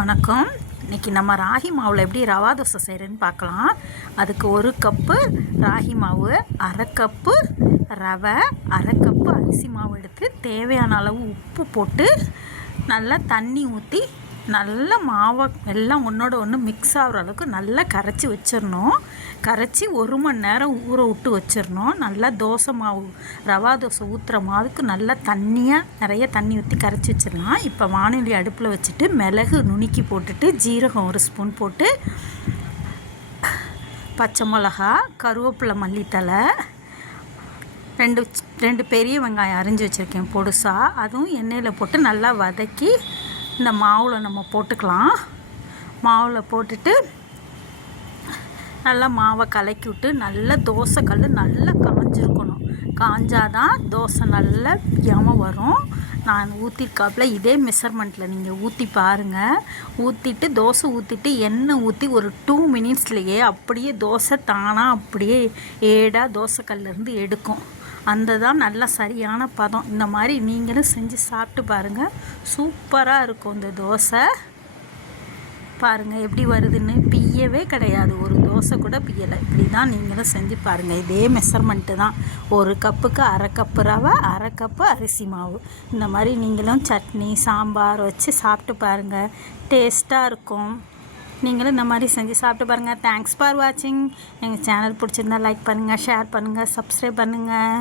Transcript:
வணக்கம். இன்றைக்கி நம்ம ராகி மாவில் எப்படி ரவா தோசை செய்கிறேன்னு பார்க்கலாம். அதுக்கு 1 கப்பு ராகி மாவு, அரை கப்பு ரவை, அரை கப்பு அரிசி மாவு எடுத்து தேவையான அளவு உப்பு போட்டு நல்லா தண்ணி ஊற்றி நல்லா மாவை எல்லாம் ஒன்றோட ஒன்று மிக்ஸ் ஆகிற அளவுக்கு நல்லா கரைச்சி வச்சிடணும். கரைச்சி 1 மணி நேரம் ஊற விட்டு வச்சிடணும். நல்லா தோசை மாவு ரவா தோசை ஊற்றுற மாவுக்கு நல்லா தண்ணியாக நிறைய தண்ணி ஊற்றி கரைச்சி வச்சிடலாம். இப்போ வானொலி அடுப்பில் வச்சுட்டு மிளகு நுணுக்கி போட்டுட்டு ஜீரகம் 1 ஸ்பூன் போட்டு பச்சை மிளகா, கருவேப்பிலை, மல்லித்தலை, ரெண்டு பெரிய வெங்காயம் அரிஞ்சு வச்சுருக்கேன் பொடுசாக, அதுவும் எண்ணெயில் போட்டு நல்லா வதக்கி இந்த மாவில் நம்ம போட்டுக்கலாம். மாவில் போட்டுட்டு நல்லா மாவை கலக்கி விட்டு நல்லா தோசை கல் நல்லா காஞ்சிருக்கணும். காஞ்சாதான் தோசை நல்லா பியாமல் வரும். நான் ஊற்றிருக்காப்புல இதே மெஷர்மெண்ட்டில் நீங்கள் ஊற்றி பாருங்கள். ஊற்றிட்டு தோசை ஊற்றிட்டு எண்ணெய் ஊற்றி ஒரு 2 மினிட்ஸ்லையே அப்படியே தோசை தானாக அப்படியே ஏடாக தோசை கல்லேருந்து எடுக்கும். அந்த தான் நல்லா சரியான பதம். இந்த மாதிரி நீங்களும் செஞ்சு சாப்பிட்டு பாருங்கள். சூப்பராக இருக்கும் இந்த தோசை. பாருங்கள் எப்படி வருதுன்னு. பிய்யவே கிடையாது, ஒரு தோசை கூட பிய்யலை. இப்படி தான் நீங்களும் செஞ்சு பாருங்கள். இதே மெஷர்மெண்ட்டு தான். 1 கப்புக்கு அரை கப்பு ரவை, அரை கப்பு அரிசி மாவு. இந்த மாதிரி நீங்களும் சட்னி சாம்பார் வச்சு சாப்பிட்டு பாருங்கள். டேஸ்ட்டாக இருக்கும். நீங்களும் இந்த மாதிரி செஞ்சு சாப்பிட்டு பாருங்கள். தேங்க்ஸ் ஃபார் வாட்சிங். எங்கள் சேனல் பிடிச்சிருந்தா லைக் பண்ணுங்கள், ஷேர் பண்ணுங்கள், சப்ஸ்கிரைப் பண்ணுங்கள்.